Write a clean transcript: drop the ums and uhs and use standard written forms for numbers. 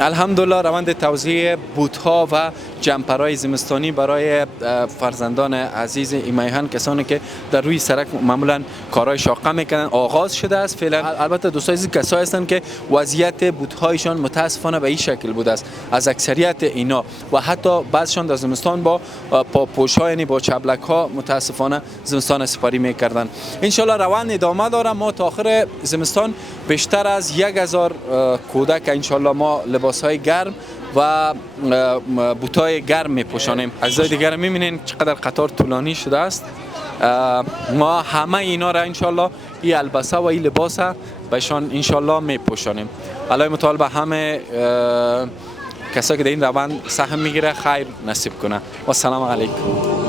الحمدلله روند توزیع بوت‌ها و جمپرهای زمستانی برای فرزندان عزیز ایمیهن، کسانی که در روی سرک معمولا کارهای شاقه میکنن، آغاز شده است. فعلا البته دوستای عزیز کسایی هستند که وضعیت بوت‌هایشان متاسفانه به این شکل بوده است. از اکثریت اینا و حتی بعضشان در زمستان با پاپوش‌ها، یعنی با چبلک‌ها، متاسفانه زمستان سپاری میکردن. ان شاءالله روند ادامه داره. ما تا آخر زمستان بیشتر از 1000 کودک ان شاءالله ما لباس‌های گرم و بوت‌های گرم میپوشانیم. عزیزای دیگر میبینین چقدر قطار طولانی شده است. ما همه اینا را ان شاءالله این البسه و این لباس بهشان ان شاءالله میپوشانیم. الله متعال به همه کسایی که در این روند سهم میگیره خیر نصیب کنه. و السلام علیکم.